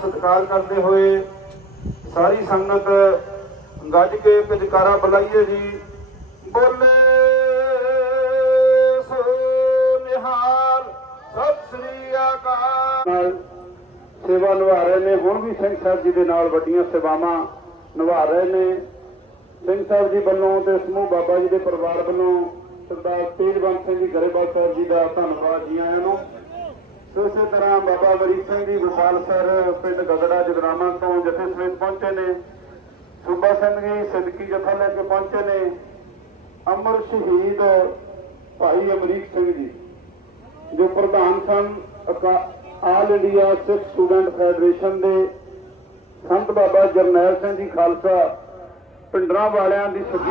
ਸਤਿਕਾਰ ਕਰਦੇ ਹੋਏ ਸਾਰੀ ਸੰਗਤ ਗੱਜ ਕੇ ਪਿਚਕਾਰਾ ਬੁਲਾਈਏ ਜੀ। ਬੋਲੇ ਸੋ ਨਿਹਾਲ, ਸਤਿ ਸ੍ਰੀ ਅਕਾਲ। ਸੇਵਾ ਨਿਭਾ ਰਹੇ ਨੇ ਹੁਣ ਵੀ ਸਿੰਘ ਸਾਹਿਬ ਜੀ ਦੇ ਨਾਲ ਵੱਡੀਆਂ ਸੇਵਾਵਾਂ ਨਿਭਾ ਰਹੇ ਨੇ। ਸਿੰਘ ਸਾਹਿਬ ਜੀ ਵੱਲੋਂ ਤੇ ਸਮੂਹ ਬਾਬਾ ਜੀ ਦੇ ਪਰਿਵਾਰ ਵੱਲੋਂ ਸਰਦਾਰ ਤੇਜਵੰਤ ਸਿੰਘ ਜੀ ਗਰੇਵਾਲ ਸਾਹਿਬ ਜੀ ਦਾ ਧੰਨਵਾਦ ਜੀ ਆਇਆਂ ਨੂੰ। ਸੋ ਇਸੇ ਤਰ੍ਹਾਂ ਬਾਬਾ ਅਮਰੀਕ ਸਿੰਘ ਜੀ ਵਿਸ਼ਾਲ ਸਰ, ਪਿੰਡ ਗਗੜਾ, ਜਗਰਾਵਾਂ ਤੋਂ ਜਥੇ ਸਮੇਤ ਪਹੁੰਚੇ ਨੇ। ਸੂਬਾ ਸਿੰਘ ਜੀ ਸਿੱਧਕੀ ਜਥਾ ਲੈ ਕੇ ਪਹੁੰਚੇ ਨੇ। ਅਮਰ ਸ਼ਹੀਦ ਭਾਈ ਅਮਰੀਕ ਸਿੰਘ ਜੀ, ਜੋ ਪ੍ਰਧਾਨ ਸਨ all India Sikh student federation ਦੇ ਸੰਤ ਬਾਬਾ ਜਰਨੈਲ ਸਿੰਘ ਜੀ ਖਾਲਸਾ, ਪਿੰਡਰਾਂ ਵਾਲਿਆਂ ਦੀ ਸੱਜੀ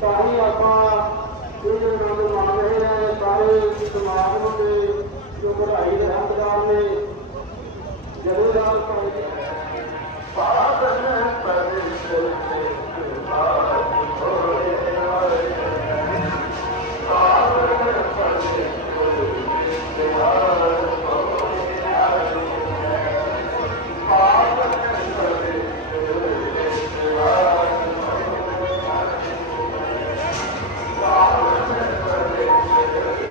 ਸਾਰੇ ਆਪਾਂ ਇਹ ਨਾਮ ਮੰਨ ਰਹੇ ਨੇ ਸਾਰੇ ਸਮਾਗਮ ਦੇ ਜੋ ਵਧਾਈ ਦੇ ਹੱਕਦਾਰ ਨੇ ਜਥੇਦਾਰ ਭਾਈ